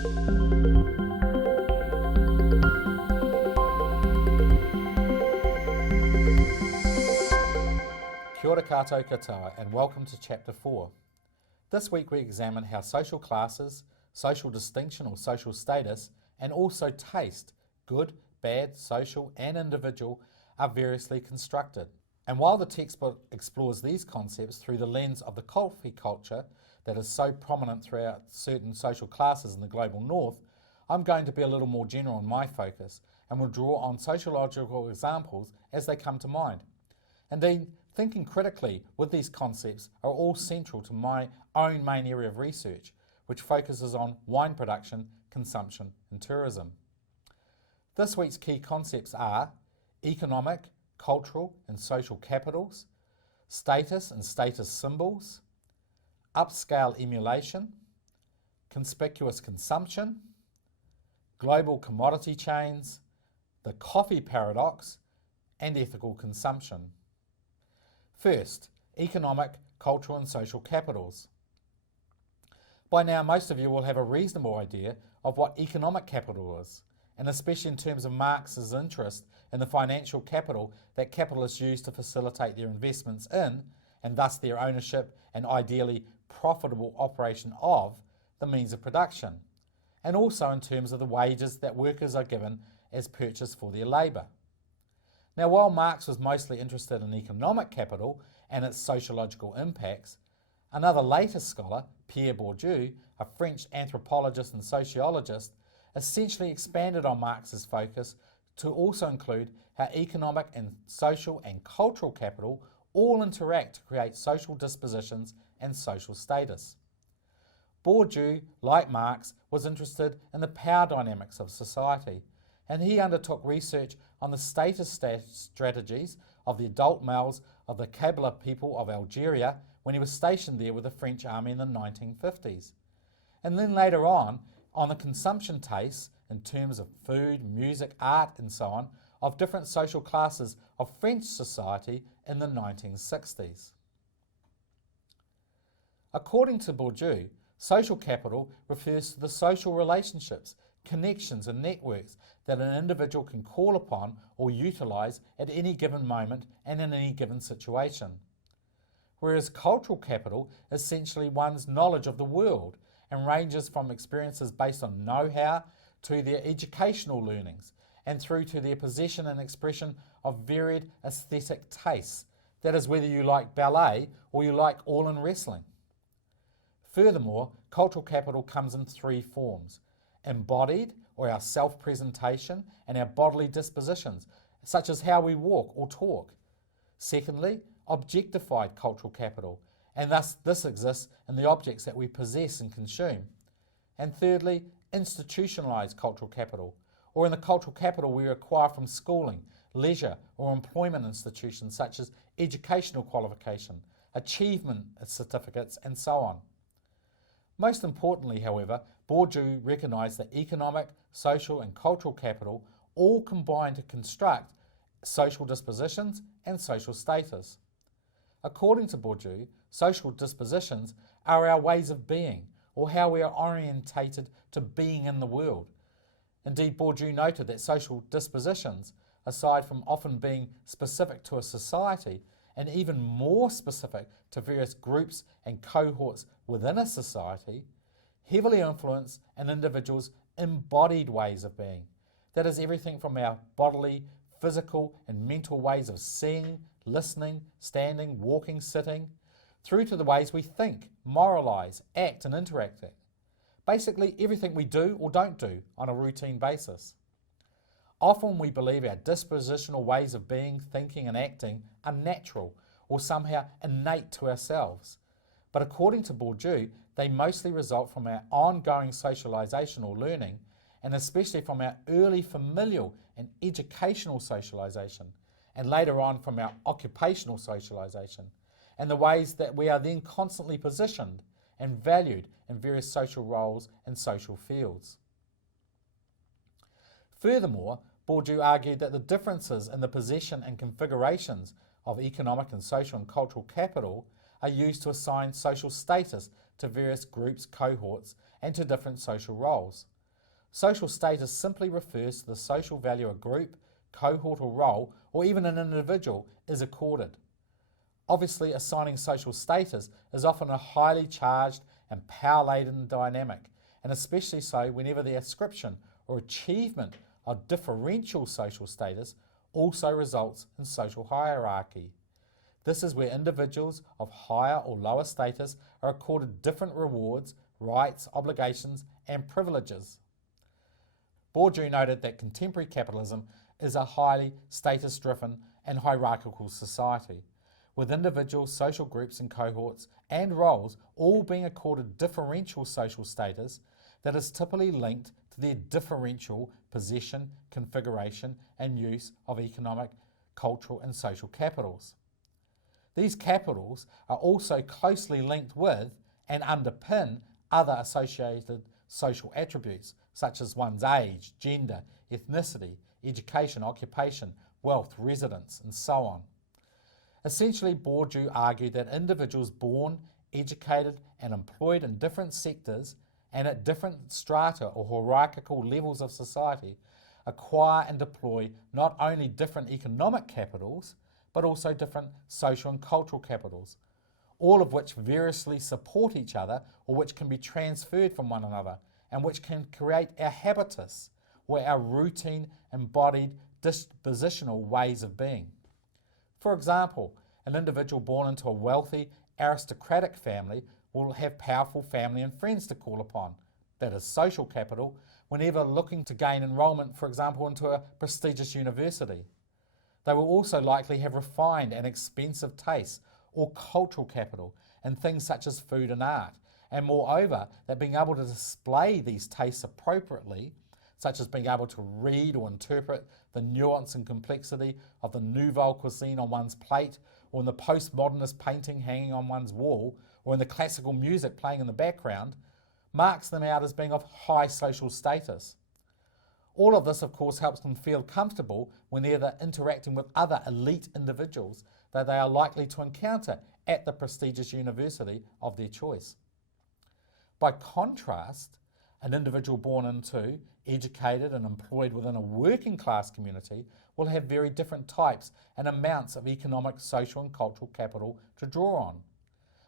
Kia ora koutou katoa and welcome to Chapter 4. This week we examine how social classes, social distinction or social status, and also taste, good, bad, social and individual, are variously constructed. And while the textbook explores these concepts through the lens of the coffee culture that is so prominent throughout certain social classes in the global north, I'm going to be a little more general in my focus and will draw on sociological examples as they come to mind. Indeed, thinking critically with these concepts are all central to my own main area of research, which focuses on wine production, consumption and tourism. This week's key concepts are economic, cultural and social capitals, status and status symbols, upscale emulation, conspicuous consumption, global commodity chains, the coffee paradox, and ethical consumption. First, economic, cultural and social capitals. By now, most of you will have a reasonable idea of what economic capital is, and especially in terms of Marx's interest in the financial capital that capitalists use to facilitate their investments in, and thus their ownership and ideally profitable operation of, the means of production, and also in terms of the wages that workers are given as purchase for their labour. Now, while Marx was mostly interested in economic capital and its sociological impacts, another later scholar, Pierre Bourdieu, a French anthropologist and sociologist, essentially expanded on Marx's focus to also include how economic and social and cultural capital all interact to create social dispositions and social status. Bourdieu, like Marx, was interested in the power dynamics of society, and he undertook research on the status strategies of the adult males of the Kabyle people of Algeria when he was stationed there with the French army in the 1950s. And then later on the consumption tastes in terms of food, music, art and so on of different social classes of French society in the 1960s. According to Bourdieu, social capital refers to the social relationships, connections and networks that an individual can call upon or utilise at any given moment and in any given situation. Whereas cultural capital is essentially one's knowledge of the world and ranges from experiences based on know-how to their educational learnings and through to their possession and expression of varied aesthetic tastes. That is, whether you like ballet or you like all-in wrestling. Furthermore, cultural capital comes in three forms: embodied, or our self-presentation, and our bodily dispositions, such as how we walk or talk. Secondly, objectified cultural capital, and thus this exists in the objects that we possess and consume. And thirdly, institutionalised cultural capital, or in the cultural capital we acquire from schooling, leisure or employment institutions such as educational qualification, achievement certificates and so on. Most importantly, however, Bourdieu recognised that economic, social and cultural capital all combine to construct social dispositions and social status. According to Bourdieu, social dispositions are our ways of being, or how we are orientated to being in the world. Indeed, Bourdieu noted that social dispositions, aside from often being specific to a society, and even more specific to various groups and cohorts within a society, heavily influence an individual's embodied ways of being. That is everything from our bodily, physical and mental ways of seeing, listening, standing, walking, sitting, through to the ways we think, moralise, act and interact. Basically everything we do or don't do on a routine basis. Often we believe our dispositional ways of being, thinking and acting are natural or somehow innate to ourselves. But according to Bourdieu, they mostly result from our ongoing socialisation or learning, and especially from our early familial and educational socialisation, and later on from our occupational socialisation, and the ways that we are then constantly positioned and valued in various social roles and social fields. Furthermore, Bourdieu argued that the differences in the possession and configurations of economic and social and cultural capital are used to assign social status to various groups, cohorts, and to different social roles. Social status simply refers to the social value a group, cohort or role, or even an individual is accorded. Obviously, assigning social status is often a highly charged and power-laden dynamic, and especially so whenever the ascription or achievement of differential social status also results in social hierarchy. This is where individuals of higher or lower status are accorded different rewards, rights, obligations, and privileges. Bourdieu noted that contemporary capitalism is a highly status-driven and hierarchical society, with individual social groups and cohorts and roles all being accorded differential social status that is typically linked to their differential possession, configuration, and use of economic, cultural, and social capitals. These capitals are also closely linked with and underpin other associated social attributes, such as one's age, gender, ethnicity, education, occupation, wealth, residence, and so on. Essentially, Bourdieu argued that individuals born, educated, and employed in different sectors and at different strata or hierarchical levels of society acquire and deploy not only different economic capitals, but also different social and cultural capitals, all of which variously support each other or which can be transferred from one another and which can create our habitus, or our routine, embodied, dispositional ways of being. For example, an individual born into a wealthy, aristocratic family will have powerful family and friends to call upon, that is social capital, whenever looking to gain enrolment, for example, into a prestigious university. They will also likely have refined and expensive tastes or cultural capital in things such as food and art, and moreover, that being able to display these tastes appropriately, such as being able to read or interpret the nuance and complexity of the Nouvelle cuisine on one's plate, or in the postmodernist painting hanging on one's wall, or in the classical music playing in the background, marks them out as being of high social status. All of this, of course, helps them feel comfortable when they're interacting with other elite individuals that they are likely to encounter at the prestigious university of their choice. By contrast, an individual born into, educated and employed within a working class community will have very different types and amounts of economic, social and cultural capital to draw on,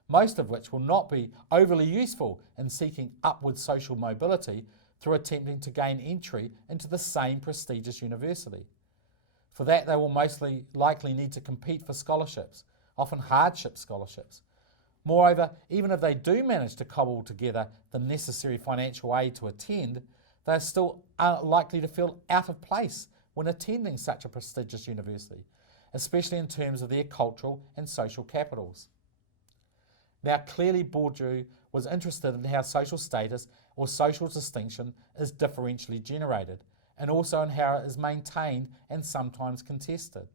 most of which will not be overly useful in seeking upward social mobility through attempting to gain entry into the same prestigious university. For that, they will mostly likely need to compete for scholarships, often hardship scholarships. Moreover, even if they do manage to cobble together the necessary financial aid to attend, they are still likely to feel out of place when attending such a prestigious university, especially in terms of their cultural and social capitals. Now, clearly Bourdieu was interested in how social status or social distinction is differentially generated, and also in how it is maintained and sometimes contested.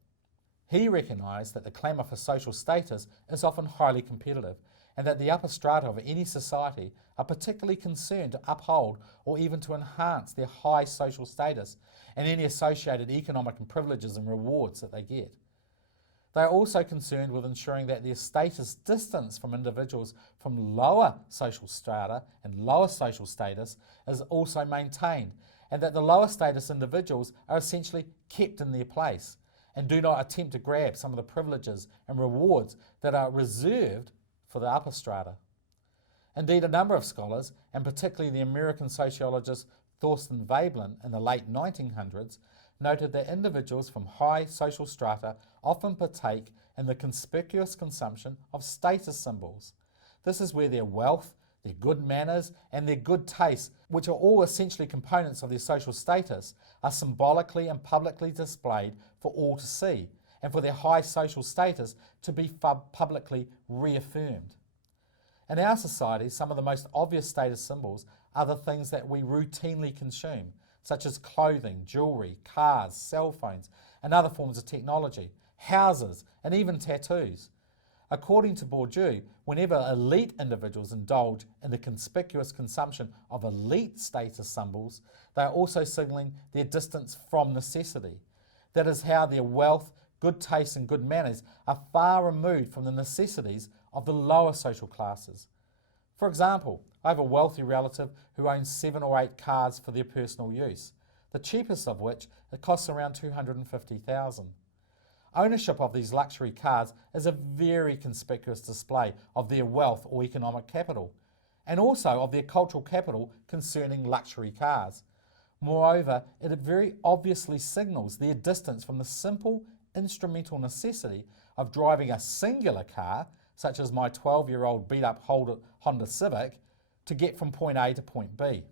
He recognised that the clamour for social status is often highly competitive, and that the upper strata of any society are particularly concerned to uphold or even to enhance their high social status and any associated economic and privileges and rewards that they get. They are also concerned with ensuring that their status distance from individuals from lower social strata and lower social status is also maintained, and that the lower status individuals are essentially kept in their place and do not attempt to grab some of the privileges and rewards that are reserved for the upper strata. Indeed, a number of scholars, and particularly the American sociologist Thorstein Veblen in the late 1900s, noted that individuals from high social strata often partake in the conspicuous consumption of status symbols. This is where their wealth, their good manners, and their good taste, which are all essentially components of their social status, are symbolically and publicly displayed for all to see, and for their high social status to be publicly reaffirmed. In our society, some of the most obvious status symbols are the things that we routinely consume, such as clothing, jewellery, cars, cell phones, and other forms of technology, houses, and even tattoos. According to Bourdieu, whenever elite individuals indulge in the conspicuous consumption of elite status symbols, they are also signalling their distance from necessity. That is how their wealth, good taste, and good manners are far removed from the necessities of the lower social classes. For example, I have a wealthy relative who owns 7 or 8 cars for their personal use, the cheapest of which it costs around $250,000. Ownership of these luxury cars is a very conspicuous display of their wealth or economic capital, and also of their cultural capital concerning luxury cars. Moreover, it very obviously signals their distance from the simple instrumental necessity of driving a singular car, such as my 12-year-old beat-up Honda Civic, to get from point A to point B.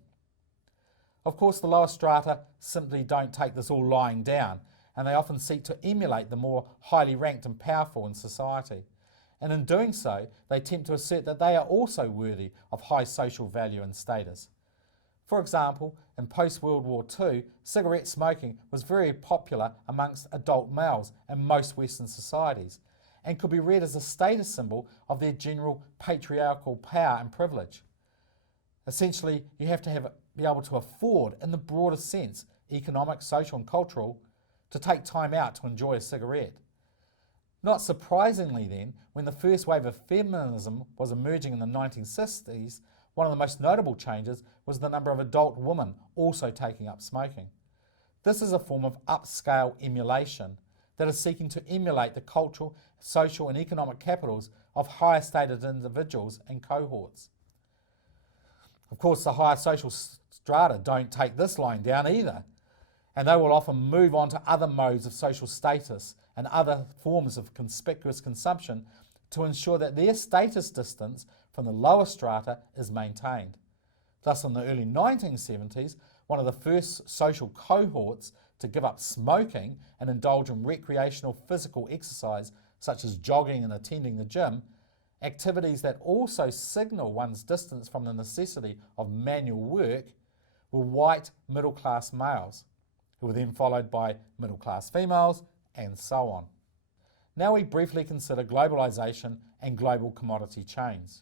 Of course, the lower strata simply don't take this all lying down, and they often seek to emulate the more highly ranked and powerful in society. And in doing so, they attempt to assert that they are also worthy of high social value and status. For example, in post-World War II, cigarette smoking was very popular amongst adult males in most Western societies, and could be read as a status symbol of their general patriarchal power and privilege. Essentially, you have to be able to afford, in the broadest sense, economic, social and cultural, to take time out to enjoy a cigarette. Not surprisingly then, when the first wave of feminism was emerging in the 1960s, one of the most notable changes was the number of adult women also taking up smoking. This is a form of upscale emulation that is seeking to emulate the cultural, social and economic capitals of higher status individuals and cohorts. Of course, the higher social strata don't take this line down either, and they will often move on to other modes of social status and other forms of conspicuous consumption to ensure that their status distance from the lower strata is maintained. Thus, in the early 1970s, one of the first social cohorts to give up smoking and indulge in recreational physical exercise, such as jogging and attending the gym, activities that also signal one's distance from the necessity of manual work, were white middle-class males, who were then followed by middle-class females, and so on. Now we briefly consider globalisation and global commodity chains.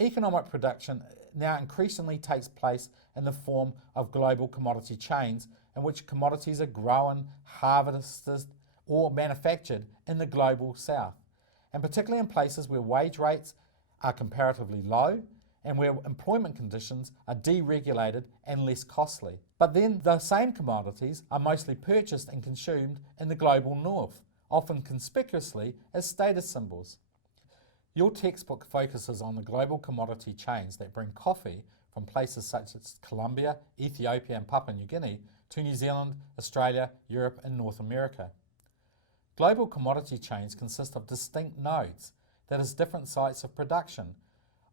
Economic production now increasingly takes place in the form of global commodity chains in which commodities are grown, harvested or manufactured in the global south, and particularly in places where wage rates are comparatively low and where employment conditions are deregulated and less costly. But then the same commodities are mostly purchased and consumed in the global north, often conspicuously as status symbols. Your textbook focuses on the global commodity chains that bring coffee from places such as Colombia, Ethiopia and Papua New Guinea to New Zealand, Australia, Europe and North America. Global commodity chains consist of distinct nodes, that is, different sites of production,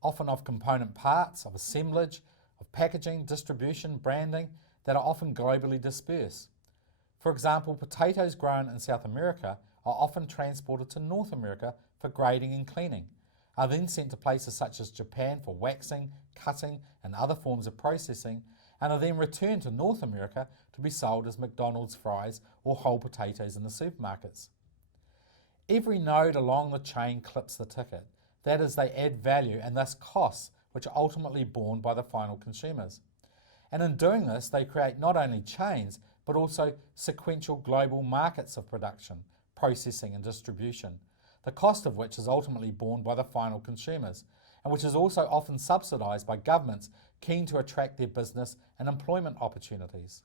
often of component parts, of assemblage, of packaging, distribution, branding, that are often globally dispersed. For example, potatoes grown in South America are often transported to North America for grading and cleaning, are then sent to places such as Japan for waxing, cutting and other forms of processing, and are then returned to North America to be sold as McDonald's fries or whole potatoes in the supermarkets. Every node along the chain clips the ticket. That is, they add value and thus costs, which are ultimately borne by the final consumers. And in doing this, they create not only chains, but also sequential global markets of production, processing and distribution, the cost of which is ultimately borne by the final consumers, and which is also often subsidised by governments keen to attract their business and employment opportunities.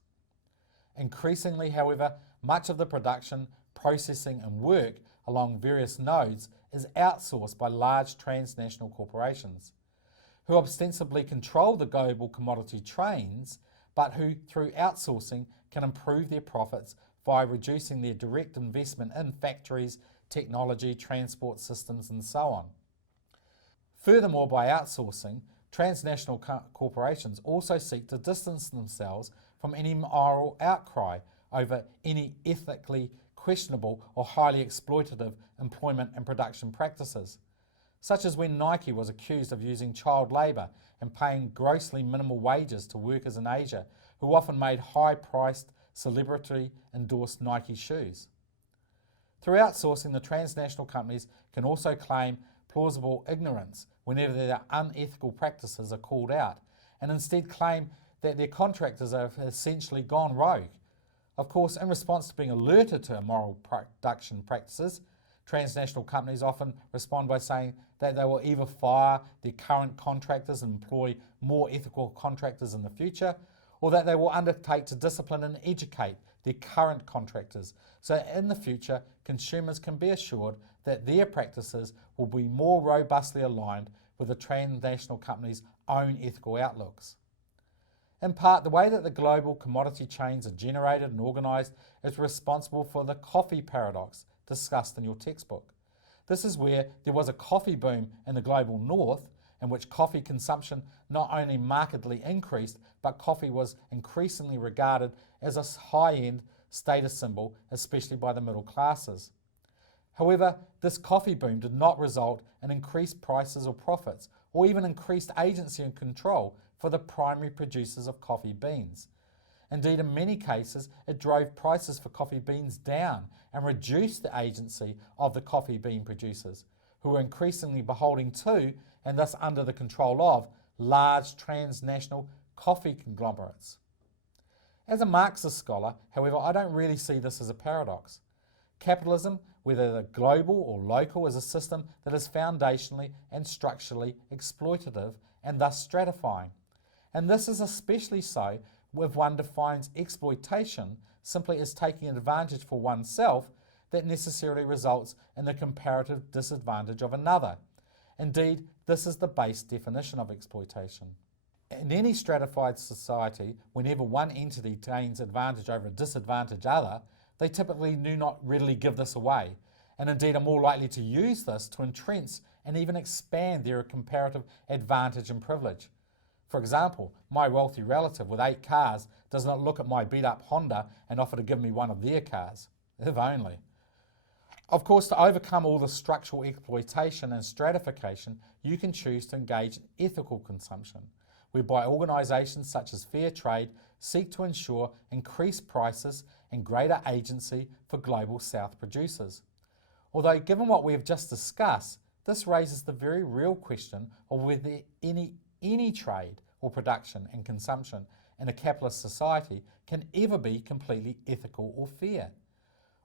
Increasingly, however, much of the production, processing and work along various nodes is outsourced by large transnational corporations, who ostensibly control the global commodity trains, but who, through outsourcing, can improve their profits by reducing their direct investment in factories, technology, transport systems, and so on. Furthermore, by outsourcing, transnational corporations also seek to distance themselves from any moral outcry over any ethically questionable or highly exploitative employment and production practices, such as when Nike was accused of using child labour and paying grossly minimal wages to workers in Asia who often made high-priced, celebrity-endorsed Nike shoes. Through outsourcing, the transnational companies can also claim plausible ignorance whenever their unethical practices are called out, and instead claim that their contractors have essentially gone rogue. Of course, in response to being alerted to immoral production practices, Transnational companies often respond by saying that they will either fire their current contractors and employ more ethical contractors in the future, or that they will undertake to discipline and educate their current contractors, so in the future consumers can be assured that their practices will be more robustly aligned with the transnational companies' own ethical outlooks. In part, the way that the global commodity chains are generated and organised is responsible for the coffee paradox discussed in your textbook. This is where there was a coffee boom in the global north, in which coffee consumption not only markedly increased, but coffee was increasingly regarded as a high-end status symbol, especially by the middle classes. However, this coffee boom did not result in increased prices or profits, or even increased agency and control for the primary producers of coffee beans. Indeed, in many cases, it drove prices for coffee beans down and reduced the agency of the coffee bean producers, who were increasingly beholden to, and thus under the control of, large transnational coffee conglomerates. As a Marxist scholar, however, I don't really see this as a paradox. Capitalism, whether global or local, is a system that is foundationally and structurally exploitative and thus stratifying. And this is especially so if one defines exploitation simply as taking advantage for oneself, that necessarily results in the comparative disadvantage of another. Indeed, this is the base definition of exploitation. In any stratified society, whenever one entity gains advantage over a disadvantaged other, they typically do not readily give this away, and indeed are more likely to use this to entrench and even expand their comparative advantage and privilege. For example, my wealthy relative with 8 cars does not look at my beat-up Honda and offer to give me one of their cars, if only. Of course, to overcome all the structural exploitation and stratification, you can choose to engage in ethical consumption, whereby organisations such as Fair Trade seek to ensure increased prices and greater agency for global South producers. Although, given what we have just discussed, this raises the very real question of whether any trade or production and consumption in a capitalist society can ever be completely ethical or fair.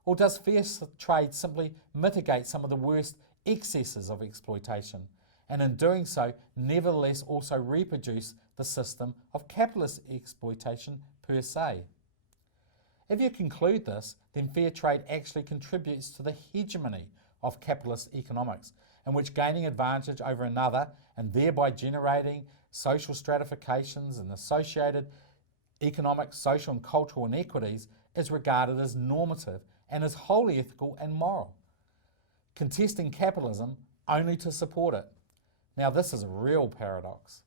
Or does fair trade simply mitigate some of the worst excesses of exploitation, and in doing so nevertheless also reproduce the system of capitalist exploitation per se? If you conclude this, then fair trade actually contributes to the hegemony of capitalist economics, in which gaining advantage over another and thereby generating social stratifications and associated economic, social and cultural inequities is regarded as normative and as wholly ethical and moral. Contesting capitalism only to support it. Now this is a real paradox.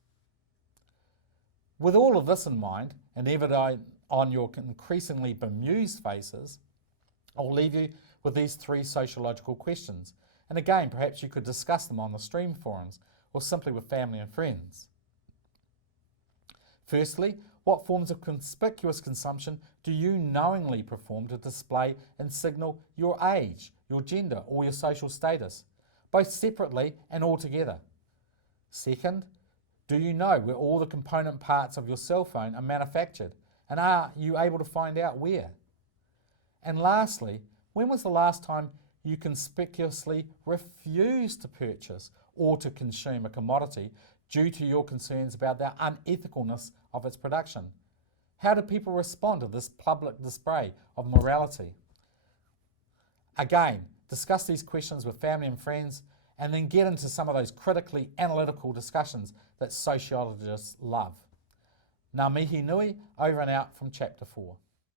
With all of this in mind, and evident on your increasingly bemused faces, I'll leave you with these 3 sociological questions. And again, perhaps you could discuss them on the stream forums or simply with family and friends. Firstly, what forms of conspicuous consumption do you knowingly perform to display and signal your age, your gender, or your social status, both separately and altogether? Second, do you know where all the component parts of your cell phone are manufactured, and are you able to find out where? And lastly, when was the last time you conspicuously refused to purchase or to consume a commodity due to your concerns about the unethicalness of its production? How do people respond to this public display of morality? Again, discuss these questions with family and friends, and then get into some of those critically analytical discussions that sociologists love. Ngā mihi nui, over and out from Chapter 4.